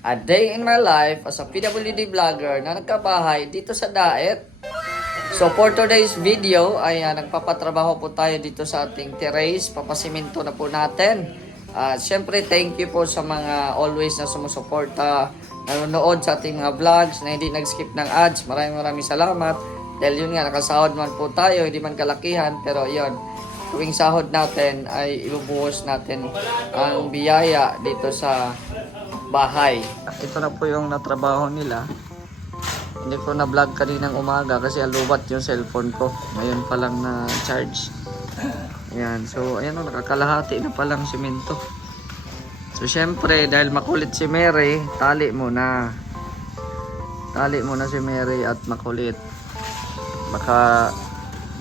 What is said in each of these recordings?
A day in my life as a PWD vlogger na nagkabahay dito sa Daet. So for today's video ay nagpapatrabaho po tayo dito sa ating terrace. Papasiminto na po natin. Siyempre thank you po sa mga always na sumusuporta, nanonood sa ating mga vlogs na hindi nag-skip ng ads. Maraming salamat. Dahil yun nga, nakasahod man po tayo, hindi man kalakihan, pero yun, tuwing sahod natin ay ibubuhos natin ang biyaya dito sa bahay. Ito na po yung natrabaho nila. Hindi ko na vlog kaninang umaga kasi alubat yung cellphone ko. Ngayon pa lang na charge. Ayan, so ayan o, nakakalahati na palang simento. So syempre, dahil makulit si Mary, tali muna. Tali muna si Mary at makulit. Baka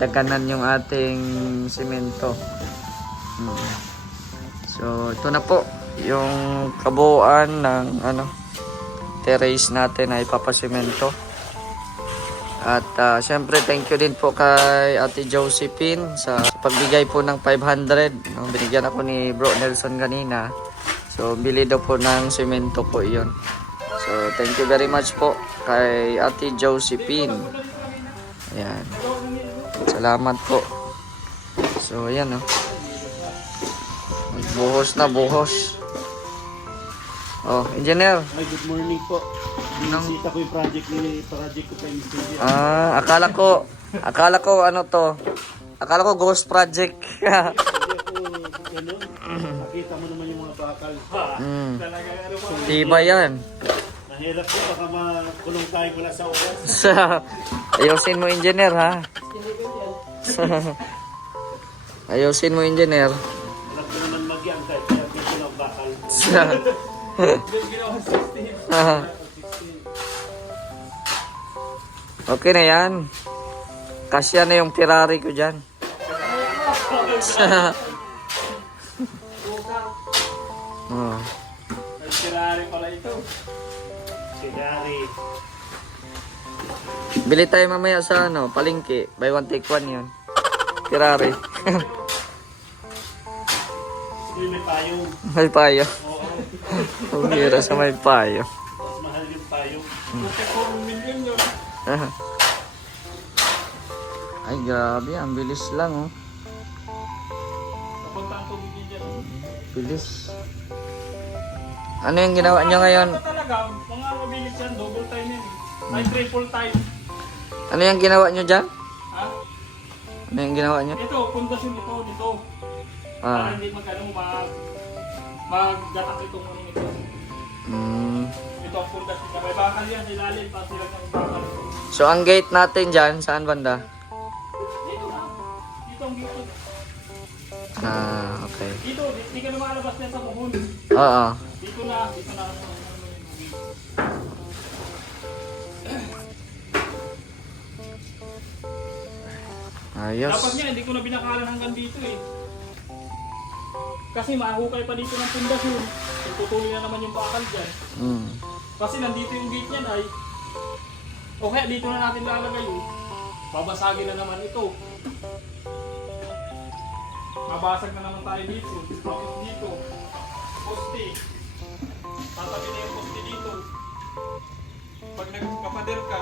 daganan yung ating simento. So ito na po yung kabuuan ng terrace natin ay papasimento. At syempre thank you din po kay Ate Josephine sa pagbigay po ng 500. Binigyan ako ni Bro Nelson kanina. So bili daw po ng simento po iyon. So thank you very much po kay Ate Josephine. Ayan. Salamat po. So ayan o. Buhos na buhos. Oh, engineer. Hi, good morning po. Binisita ko yung project ko kay Mr. Akala ko ano to? Akala ko ghost project. Nakita mo naman yung mga bakal. Tiba yan. Nahirap ko baka makulong tayo mula sa oras. Ayusin mo engineer ha. Ayusin mo engineer. Alam ko naman magyang kahit kaya dito ng bakal. Okay na yan. Kasya na yung Ferrari ko dyan. Oh. Ferrari pala ito. Ferrari. Bili tayo mamaya sa palengke. Buy one take one yun. Ferrari. May payong. May payo. Oo. Ang hira sa may payo. Mas mahal yung payong. 4 million yun. Ay grabe, ang bilis lang oh. Kapunta ang tubig dyan. Bilis. Ano yung ginawa nyo ngayon? Talaga, mga mabilis yan, double time yan. Ay, triple time. Ano yung ginawa nyo dyan? Ha? Ano yung ginawa nyo? Ito, pundasyon ito dito. Para hindi maggatak itong ano ito. Ito ang pundasyon niya. May bakal yan, ilalim pa sila ng bakal. So ang gate natin dyan, saan banda? Dito na. Dito ang dito. Okay. Dito, hindi ka na makalabas niya sa muhon. Oo. Dito na. Ayos. Dapat nga, hindi ko na binakalan hanggang dito eh. Kasi mahukay pa dito ng pundasyon. Tutuloy na naman yung bakal dyan. Kasi nandito yung gate niyan ay. O kaya dito na natin lalagay yun. Babasagin na naman ito. Mabasag na naman tayo dito. Tapos dito. Poste. Tatabi na yung poste dito. Pag nagpapader ka,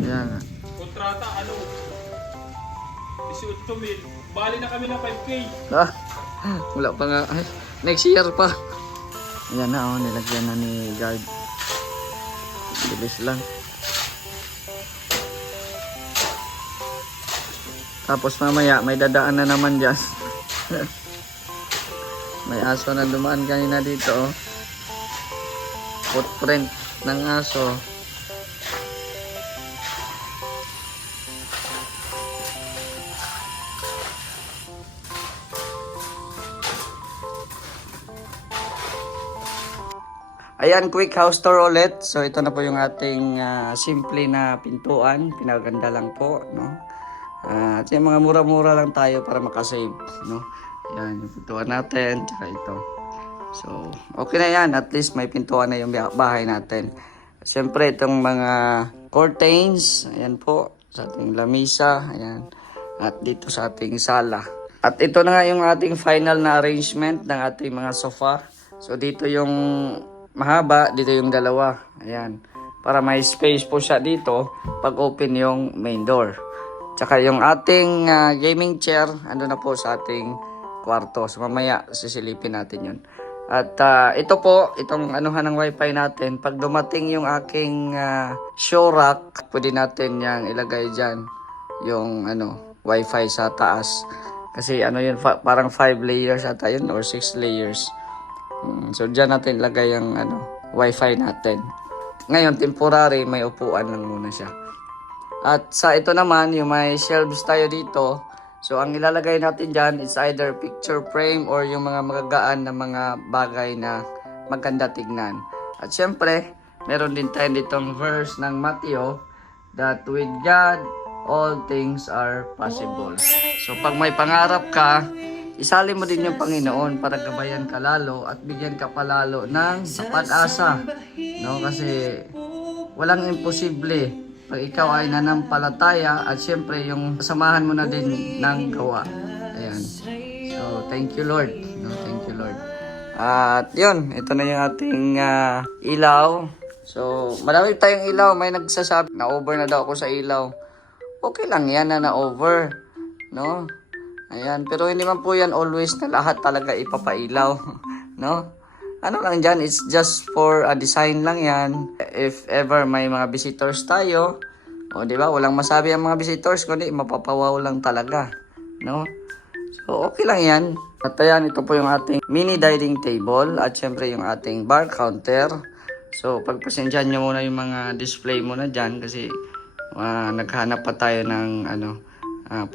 Yan. kontrata, 18,000. Bali na kami ng 5K. Wala pa nga. Ay, next year pa. Yan na nilagyan na ni guard. Bilis lang. Tapos mamaya may dadaan na naman dyan. May aso na dumaan kanina dito oh. Footprint ng aso. Ayan, quick house tour ulit. So ito na po yung ating simple na pintuan. Pinaganda lang po, no? At yung mga mura-mura lang tayo para makasave, no? Ayan, yung pintuan natin, tsaka ito. So, okay na yan. At least may pintuan na yung bahay natin. Siyempre, itong mga curtains, ayan po, sa ating lamisa, ayan. At dito sa ating sala. At ito na nga yung ating final na arrangement ng ating mga sofa. So dito yung mahaba, dito yung dalawa. Ayan. Para may space po siya dito pag open yung main door. Tsaka yung ating gaming chair, ando na po sa ating kwarto. So mamaya sisilipin natin yun. At ito po, itong anuhan ng wifi natin, pag dumating yung aking show rack, pwede natin yang ilagay dyan yung wifi sa taas. Kasi yun, parang 5 layers ata yun or 6 layers. So dyan natin ilagay yung wifi natin. Ngayon, temporary, may upuan lang muna siya. At sa ito naman, yung may shelves tayo dito. So, ang ilalagay natin dyan is either picture frame or yung mga magagaan na mga bagay na maganda tignan. At syempre, meron din tayo ditong verse ng Matthew that with God, all things are possible. So, pag may pangarap ka, isali mo din yung Panginoon para gabayan ka lalo at bigyan ka palalo ng pag-asa. No? Kasi walang imposible pag ikaw ay nanampalataya at syempre yung samahan mo na din ng gawa. Ayan. So, thank you Lord. No, thank you Lord. At yun, ito na yung ating ilaw. So, marami tayong ilaw. May nagsasabi na over na daw ako sa ilaw. Okay lang yan na over. No? Ayan. Pero hindi man po yan always na lahat talaga ipapailaw. No? Ano lang dyan, it's just for a design lang yan. If ever may mga visitors tayo, o di ba, walang masabi ang mga visitors, kundi mapapawaw lang talaga, no? So, okay lang yan. At ayan, ito po yung ating mini dining table at syempre yung ating bar counter. So, pagpasensyahan nyo muna yung mga display muna dyan kasi naghanap pa tayo ng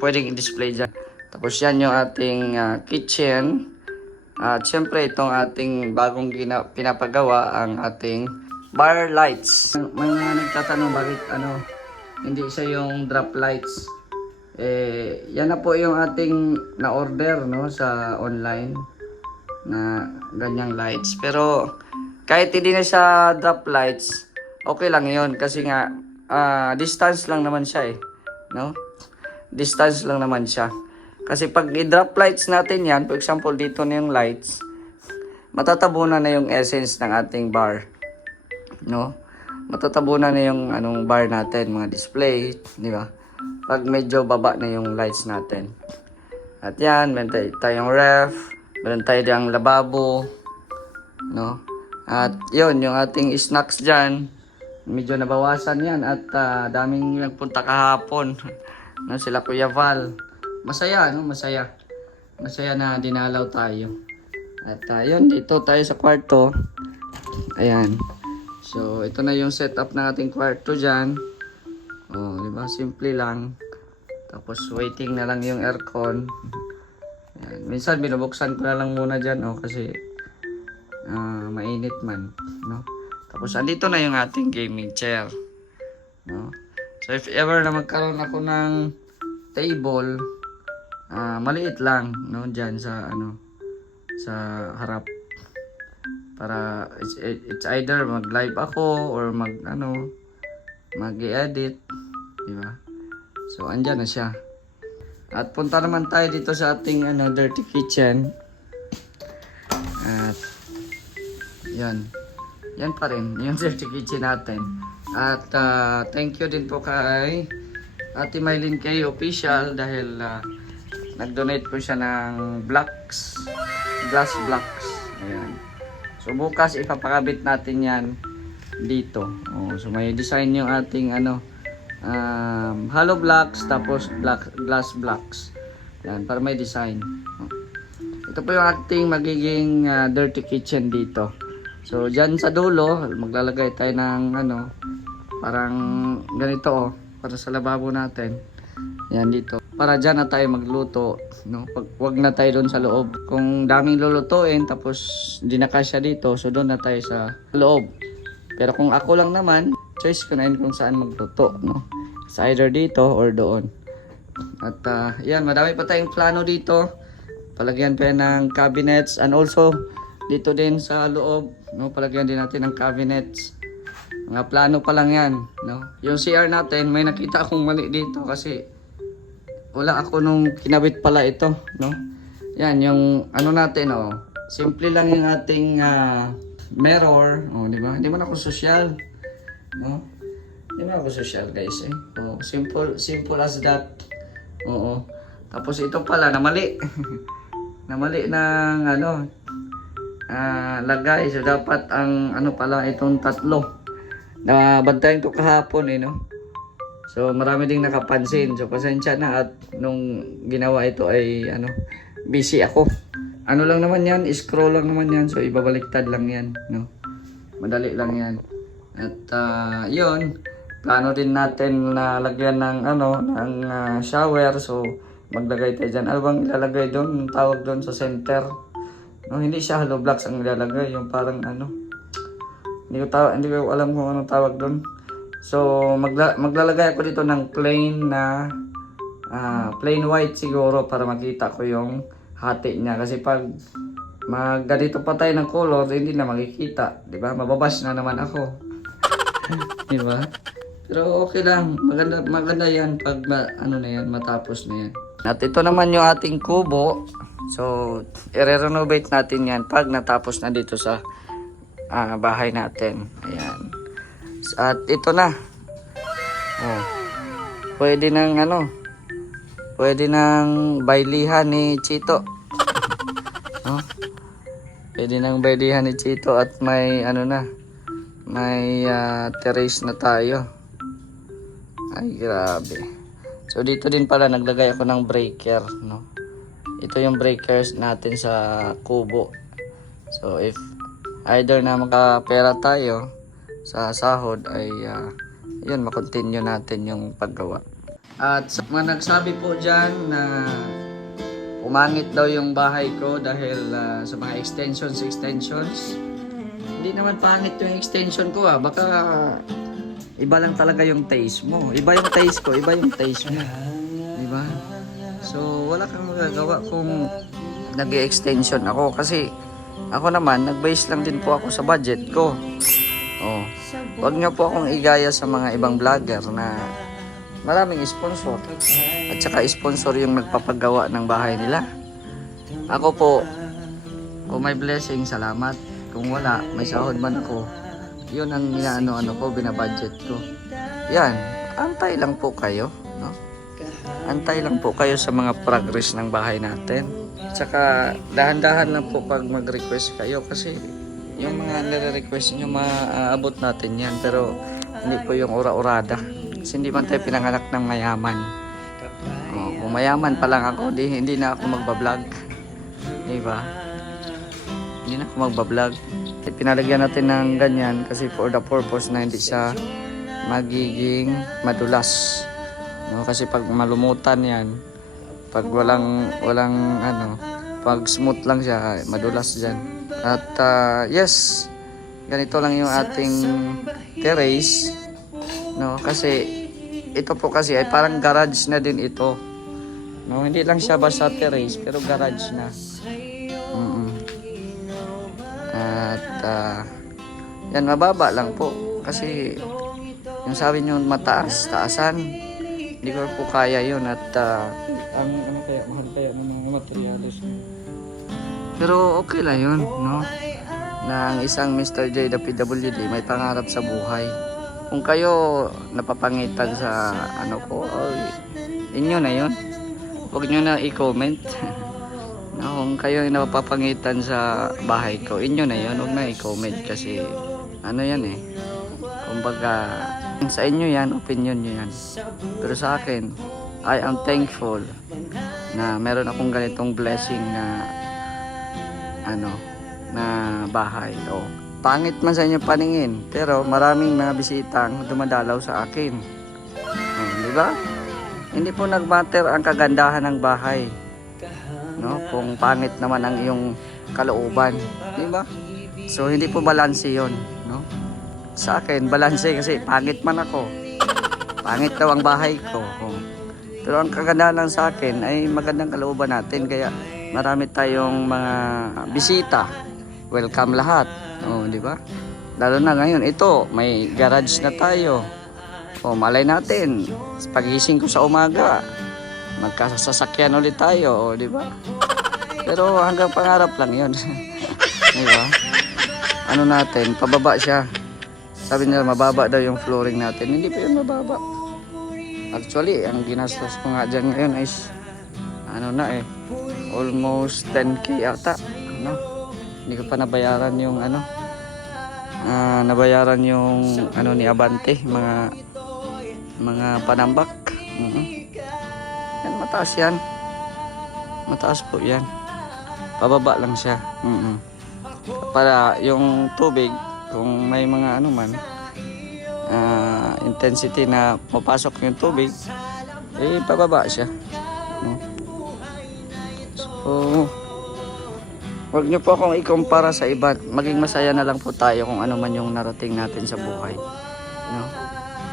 pwedeng i-display dyan. Tapos yan yung ating kitchen. At syempre itong ating bagong pinapagawa ang ating bar lights. May mga nagtatanong bakit hindi siya yung drop lights. Yan na po yung ating na-order sa online na ganyang lights. Pero kahit hindi na siya drop lights, okay lang yun kasi nga distance lang naman siya no? Distance lang naman siya. Kasi pag i-drop lights natin yan, for example, dito na yung lights, matatabunan na yung essence ng ating bar. No? Matatabunan na yung bar natin, mga display, di ba? Pag medyo baba na yung lights natin. At yan, meron tayong ref, meron tayo diyang lababo, no? At yun, yung ating snacks dyan, medyo nabawasan yan at daming nagpunta kahapon. No, sila Kuya Val. Masaya, masaya. Masaya na dinalaw tayo. At yun, dito tayo sa kwarto. Ayan. So, ito na yung setup ng ating kwarto dyan. Oh, di ba? Simple lang. Tapos, waiting na lang yung aircon. Ayan. Minsan, binubuksan ko na lang muna dyan, kasi mainit man, no? Tapos, andito na yung ating gaming chair. No? So, if ever na magkaroon ako ng table, maliit lang, no, diyan sa sa harap para it's either mag-live ako or mag-edit, di ba? So andyan na siya. At punta naman tayo dito sa ating dirty kitchen. At yan pa rin yung dirty kitchen natin. At thank you din po kay Ate Mylene Kay Official dahil nag-donate po siya ng glass blocks. Ayan. So bukas ipapakabit natin yan dito. So may design yung ating hollow blocks tapos glass blocks. Ayan, para may design. Ito po yung ating magiging dirty kitchen dito. So dyan sa dulo maglalagay tayo ng parang ganito para sa lababo natin. Yan dito. Para dyan na tayo magluto, no? Wag na tayo doon sa loob. Kung daming lulutuin tapos hindi na kasya dito, so doon na tayo sa loob. Pero kung ako lang naman, choice ko na yun kung saan magluto, no? Sa either dito or doon. At yan, marami pa tayong plano dito. Palagyan pa yan ng cabinets and also dito din sa loob, no? Palagyan din natin ng cabinets. Mga plano pa lang yan, no? Yung CR natin, may nakita akong mali dito kasi wala ako nung kinabit pala ito, no? Yan, yung natin, simple lang yung ating mirror, oh, di ba? Hindi man ako social. No? Hindi man ako social, guys, eh. Oh, simple as that. Oo. Tapos ito pala, namali. Namali ng lagay. So dapat ang pala itong tatlo. Na bantayan ko kahapon no. So marami ding nakapansin. So pasensya na at nung ginawa ito ay busy ako. Ano lang naman yan, scroll lang naman yan. So ibabaliktad lang yan, no. Madali lang yan. At yun, plano din natin na lagyan ng shower. So maglagay tayo dyan. Ano bang ilalagay doon? Yung tawag doon sa center. No, hindi siya hollow blocks ang ilalagay. Yung parang hindi ko alam kung anong tawag doon. So, maglalagay ako dito ng plain na plain white siguro para makita ko yung hati niya. Kasi pag ganito pa tayo ng color, hindi na makikita. Diba? Mababash na naman ako. Diba? Pero okay lang. Maganda yan pag matapos na yan. At ito naman yung ating kubo. So, i-renovate natin yan pag natapos na dito sa bahay natin. Ayan. At ito na. Oh. Pwede nang bailihan ni Chito. Oh. Pwede nang bailihan ni Chito at may may terrace na tayo. Ay, grabe. So dito din pala naglagay ako ng breaker, no. Ito yung breakers natin sa kubo. So if either na makapera tayo sa sahod ay yun, makontinue natin yung paggawa. At sa mga nagsabi po dyan na umangit daw yung bahay ko dahil sa mga extensions. Hindi naman pangit yung extension ko baka iba lang talaga yung taste mo. Iba yung taste ko, iba yung taste mo. Diba? So, wala kang magagawa kung nag-extension ako. Kasi, ako naman, nag-base lang din po ako sa budget ko. Oh. Huwag niyo po akong igaya sa mga ibang vlogger na maraming sponsor. At saka sponsor yung nagpapagawa ng bahay nila. Ako po, kung may blessing, salamat. Kung wala, may sahod man ako. Yun ang binabudget ko. Yan, antay lang po kayo, no? Antay lang po kayo sa mga progress ng bahay natin. Tsaka dahan-dahan lang po pag mag-request kayo kasi yung mga nire-request nyo maaabot natin yan. Pero hindi po yung ura-urada. Kasi hindi man tayo pinanganak ng mayaman. Kung mayaman pa lang ako, hindi na ako magbablog. Diba? Hindi na ako magbablog. Pinalagyan natin ng ganyan kasi for the purpose na hindi siya magiging madulas. No, kasi pag malumutan yan, pag walang pag smooth lang siya, madulas diyan. At yes, ganito lang yung ating terrace. No, kasi ito po kasi ay parang garage na din ito. No, hindi lang siya basta terrace pero garage na. At yan, mababa lang po kasi yung sabi nyo taasan, hindi ko po kaya yun. At mahal kaya ng mga materials, pero okay lang yun, no, na ang isang Mr. J the PWD may pangarap sa buhay. Kung kayo napapangitan sa inyo na yun, huwag nyo na i-comment. No, kung kayo ay napapangitan sa bahay ko, inyo na yun, huwag na i-comment kasi yan kumbaga sa inyo yan, opinion nyo yan. Pero sa akin, I am thankful na meron akong ganitong blessing na bahay. Pangit man sa inyo paningin, pero maraming mga bisitang dumadalaw sa akin. Di ba? Hindi po nagmatter ang kagandahan ng bahay. No, kung pangit naman ang iyong kalooban, di ba? So hindi po balanse 'yon, no? Sa akin balanse kasi pangit man ako. Pangit daw ang bahay ko. Pero ang kagandahan lang sa akin ay magandang kalooban natin kaya marami tayong mga bisita. Welcome lahat. Di ba? Lalo na ngayon ito, may garage na tayo. Malay natin, pagising ko sa umaga, magkasasakyan ulit tayo, di ba? Pero hanggang pangarap lang 'yon. Di ba? ano natin, pababa siya. Sabi nila mababa daw yung flooring natin. Hindi pa yun mababa. Actually, ang ginastos ko nga dyan ngayon is ano na eh, almost 10k ata. Ano? Hindi ko pa nabayaran yung ano, nabayaran yung ano ni Abante, mga panambak. Yan, mataas yan. Mataas po yan. Pababa lang siya. Para yung tubig, kung may mga ano man, intensity na papasok yung tubig, eh pababa siya. So, huwag niyo po akong ikumpara sa iba. Maging masaya na lang po tayo kung ano man yung narating natin sa buhay. No?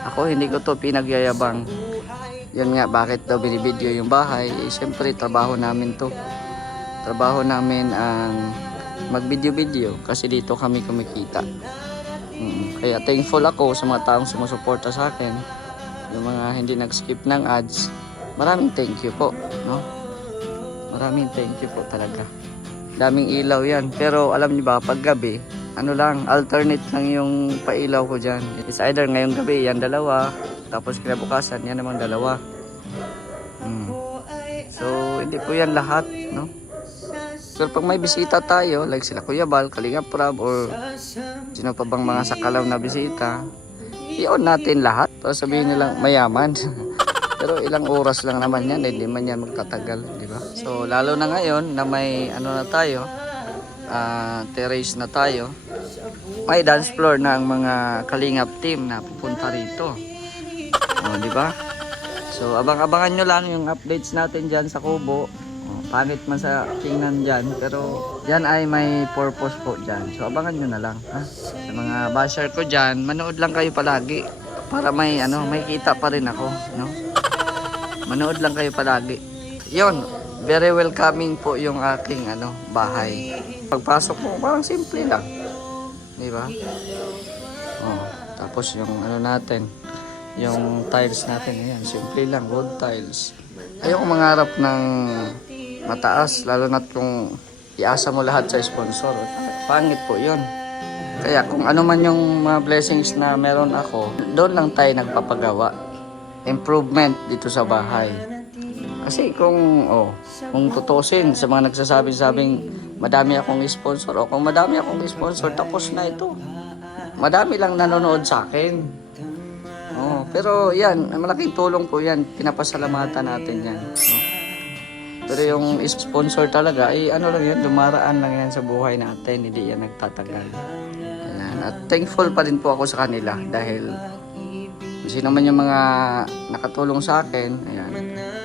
Ako hindi ko to pinagyayabang. Yan nga, bakit daw binibideo yung bahay? Eh, siyempre, trabaho namin to. Trabaho namin ang mag-video-video kasi dito kami kumikita. Kaya thankful ako sa mga taong sumusuporta sa akin. Yung mga hindi nag-skip ng ads. Maraming thank you po. No? Maraming thank you po talaga. Daming ilaw yan. Pero alam niyo ba, pag gabi, ano lang, alternate lang yung pailaw ko dyan. It's either ngayong gabi, yan dalawa. Tapos kinabukasan, yan namang dalawa. So, hindi po yan lahat, no? Pero pag may bisita tayo, like sila Kuya Bal, Kalinga Prab, or sino pa bang mga sakalaw na bisita, i-on natin lahat para sabihin nilang mayaman. Pero ilang oras lang naman yan, hindi man yan magtatagal, di ba? So, lalo na ngayon na may ano na tayo, terrace na tayo, may dance floor na ang mga Kalingap team na pupunta rito. O, di ba? So, abang-abangan nyo lang yung updates natin dyan sa Kubo. Pangit man sa tingnan dyan, pero dyan ay may purpose po dyan. So, abangan nyo na lang. Ha? Sa mga basher ko dyan, manood lang kayo palagi. Para may, ano, may kita pa rin ako. No? Manood lang kayo palagi. Yon, very welcoming po yung aking ano, bahay. Pagpasok mo, parang simple lang. Di ba? Oh, tapos yung ano natin, yung tiles natin, ayan, simple lang, wood tiles. Ayoko mangarap ng mataas, lalo na kung iasa mo lahat sa sponsor. Pangit po yun. Kaya kung ano man yung mga blessings na meron ako, doon lang tayo nagpapagawa. Improvement dito sa bahay. Kasi kung tutusin sa mga nagsasabing madami akong sponsor, o kung madami akong sponsor, tapos na ito. Madami lang nanonood sa akin. Pero yan, malaking tulong po yan. Pinapasalamatan natin yan. Pero yung sponsor talaga, ay ano lang yan, dumaraan lang yan sa buhay natin. Hindi yan nagtatagal. Ayan. At thankful pa rin po ako sa kanila dahil sino man yung mga nakatulong sa akin, ayan.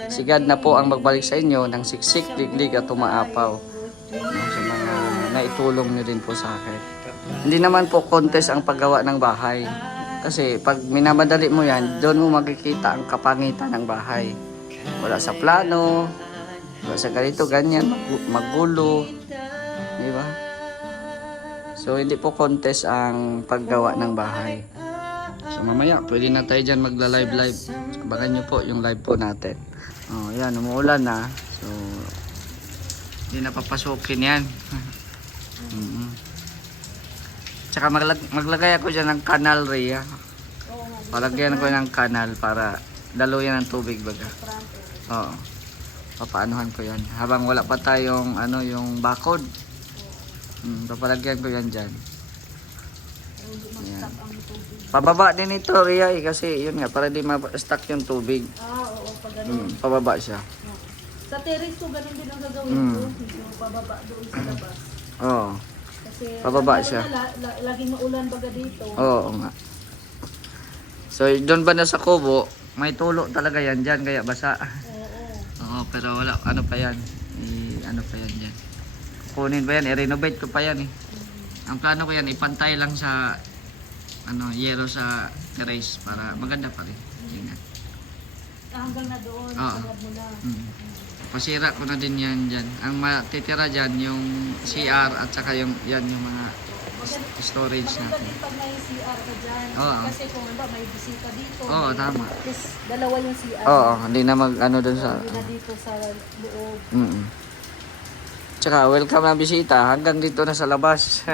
Si God na po ang magbalik sa inyo ng siksik, liglig at umaapaw. Sa mga naitulong nyo din po sa akin. Hindi naman po contest ang paggawa ng bahay. Kasi pag minamadali mo yan, doon mo makikita ang kapangitan ng bahay. Wala sa plano, wala sa ganito, ganyan, magulo. Di ba? So, hindi po contest ang paggawa ng bahay. So, mamaya, pwede na tayo dyan magla-live. Abangan nyo po yung live po natin. Yan, umuulan na. So, hindi na papasukin yan. Tsaka maglagay ako dyan ng kanal, Rhea. Palagyan ko ng kanal para daluyan ng tubig baga. Oo. Papaanuhan ko yan. Habang wala pa tayong ano, yung bakod. Papalagyan ko yan dyan. Ayan. Pababa din ito, Rhea, kasi yun nga, para di ma-stuck yung tubig. Oo, pag ganun. Pababa siya. Sa terrace ko, ganun din ang gagawin ko. Yung pababa doon sa labas. Oo. Kasi Pababa siya. Laging maulan baga dito. Oo nga. So, doon ba na sa Kubo, may tulo talaga yan dyan, kaya basa. Oo, pero wala, ano pa yan? Ano pa yan dyan? Kunin pa yan, i-renovate ko pa yan eh. Ang plano ko yan, ipantay lang sa ano, yero sa terrace para maganda pa rin. Yan. Hanggang na doon, Oo. hanggang mo na. Pasira ko na din yan dyan. Ang matitira dyan, yung CR at saka yung, yan, yung mga storage Maganda natin. din pag may CR ka dyan. Oo. Kasi kung ano, may bisita dito. Oo, tama. Tapos dalawa yung CR. Oo, hindi na mag ano dun sa... Hindi na dito sa loob. Tsaka welcome na bisita hanggang dito na sa labas.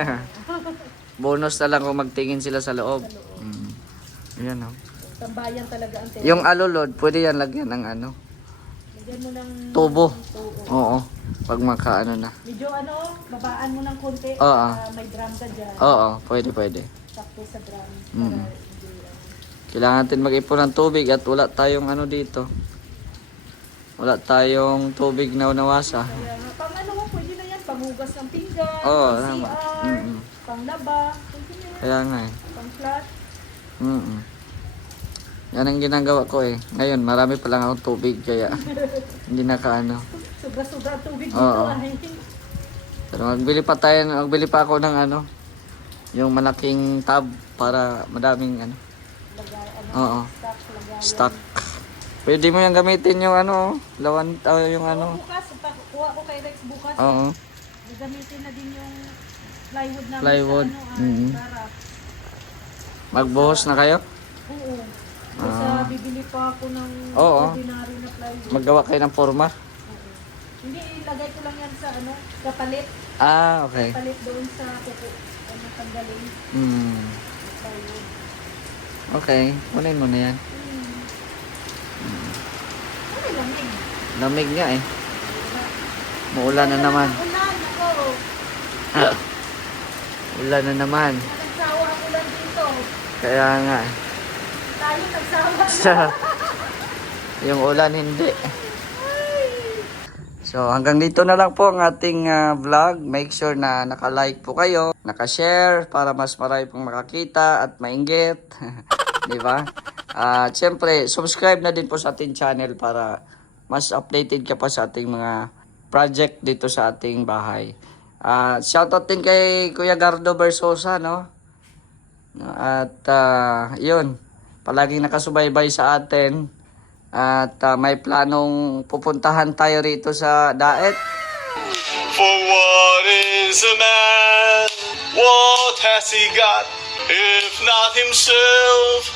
bonus na lang kung magtingin sila sa loob. Sa loob. Ayan o. Tambayan talaga ang terrace. Yung alulod, pwede yan lagyan ng ano, Lagyan mo ng tubo. tubo. Oo. Pag makaano na. Medyo babaan mo ng konti. Oo. May drum ka dyan. Oo, pwede. Sakto sa drum. Mm. Para hindi, Kailangan natin mag-ipon ng tubig at wala tayong ano dito. Wala tayong tubig na nawasa. Kaya nga, pang pwede na yan. Panghugas ng pinggan, Oo, pang tama. CR, panglaba. Pwede na yan. Kaya nga eh. Pang flat. Yan ang ginagawa ko eh. Ngayon, marami pa lang akong tubig kaya hindi nakaano. Sobra-sobra tubig dito Oo. ay. Pero magbili pa ako ng ano, yung malaking tub para madaming ano. Lagay, Oo. lagayan. Stock. Pwede mo yung gamitin yung ano, yung ano. Bukas, kuha ko kay Rex bukas. Oo. Gagamitin na din yung plywood namin Plywood. sa para. Magbuhos na kayo? Oo. Basta bibili pa ako ng Oo. ordinary na plywood. Maggawa kayo ng forma? Oo. Hindi, ilagay ko lang yan sa sa palit. Ah, okay. Palit doon sa tanggalin. Plywood. Okay, kunin mo na yan. Ano lamig? Lamig nga eh. Muulan na naman. Ulan, ako. Ulan na naman. Nagsawa ang ulan dito. Kaya nga. Tayo nagsawa na. Yung ulan hindi. So hanggang dito na lang po ang ating vlog. Make sure na naka-like po kayo, naka-share para mas marami pong makakita at mainggit. Di ba? Siyempre, subscribe na din po sa ating channel para mas updated ka pa sa ating mga project dito sa ating bahay. Shoutout din kay Kuya Gardo Versosa, no? At yun, palaging nakasubaybay sa atin. At may planong pupuntahan tayo rito sa Daet. For what is a man? What has he got? If not himself,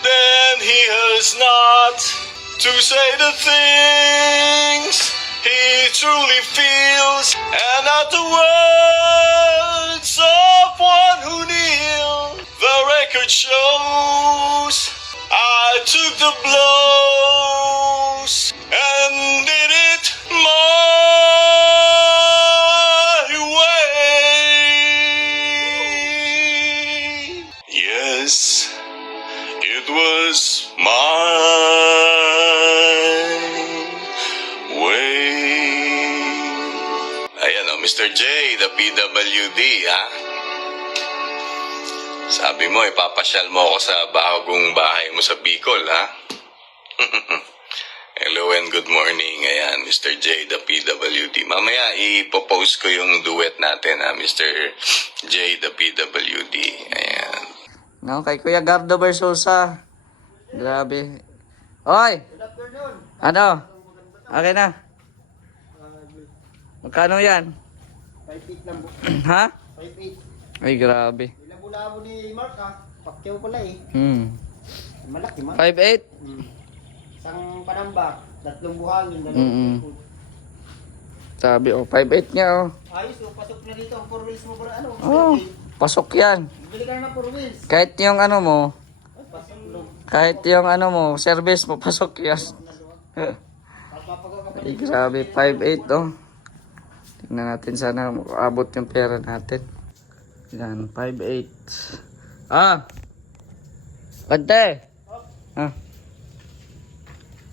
then he has not to say the things he truly feels, and not the words of one who kneels. The record shows I took the blows and did it my way. Yes, it was my way. Ayan o, Mr. J, the PWD, ha? Sabi mo, ipapasyal mo ako sa bagong bahay mo sa Bicol, ha? Hello and good morning. Ayan, Mr. J, the PWD. Mamaya, ipopost ko yung duet natin, ha? Mr. J, the PWD. Ayan. No, kay Kuya Gardo Versosa. Grabe. Oy! Ano? Okay na? Magkano yan? 5'8 lang po. Ha? 5'8. Ay, grabe. Ilabo-labo ni Mark Pakyaw pala eh. Malaki man. 5'8"? Isang panambak, 3 buhangin, 2 ikot. Sabi, 5'8" niya, Ayos, pasok na dito ang 4 wheels mo para ano. Oh, pasok yan. Bili ka na ng 4 wheels. Kahit yung ano mo, Pasok lo. kahit yung ano mo, service mo, pasok yan. Papagawa ka pa Ay, grabe, 5'8", Tingnan natin sana abot yung pera natin. Yan, 5'8". Bante!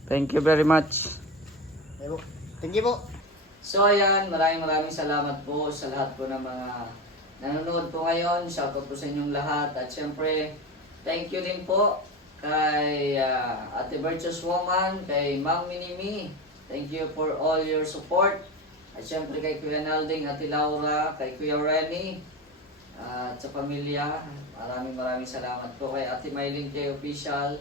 Thank you very much. Thank you po. So ayan, maraming salamat po sa lahat po ng mga nanonood po ngayon. Shoutout po sa inyong lahat. At syempre, thank you din po kay Ate Virtuous Woman, kay Ma'am Minimi. Thank you for all your support. At syempre kay Kuya Nalding, Ate Laura, kay Kuya Renny, at sa pamilya. Maraming salamat po kay Ate Maylin K. Official.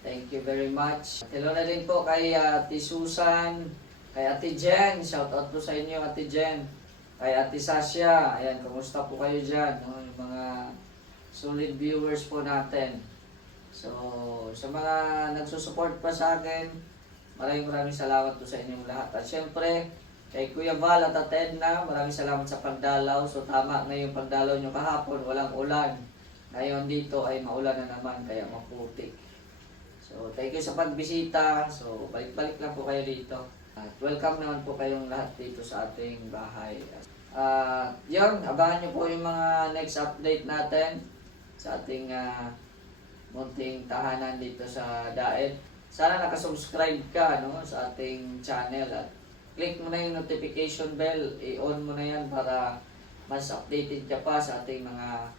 Thank you very much. Hello na din po kay Ate Susan, kay Ate Jen. Shoutout po sa inyo, Ate Jen. Kay Ate Sasha. Ayan, kumusta po kayo dyan? No? Yung mga solid viewers po natin. So, sa mga nagsusupport pa sa akin, maraming salamat po sa inyong lahat. At syempre, Kay Kuya Val at Atedna, maraming salamat sa pagdalaw. So tama na yung pagdalaw nyo kahapon, walang ulan. Ngayon dito ay maulan na naman, kaya maputik. So thank you sa pagbisita. So balik-balik lang po kayo dito. At welcome naman po kayong lahat dito sa ating bahay. Yun, abangan nyo po yung mga next update natin sa ating munting tahanan dito sa Daet. Sana nakasubscribe ka sa ating channel at click mo na yung notification bell, i-on mo na yan para mas updated ka pa sa ating mga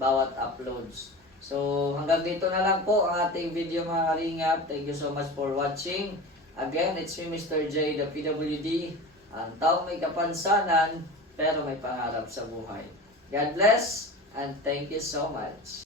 bawat uploads. So hanggang dito na lang po ang ating video mga kalingap. Thank you so much for watching. Again, it's me Mr. J, the PWD. Ang taong may kapansanan pero may pangarap sa buhay. God bless and thank you so much.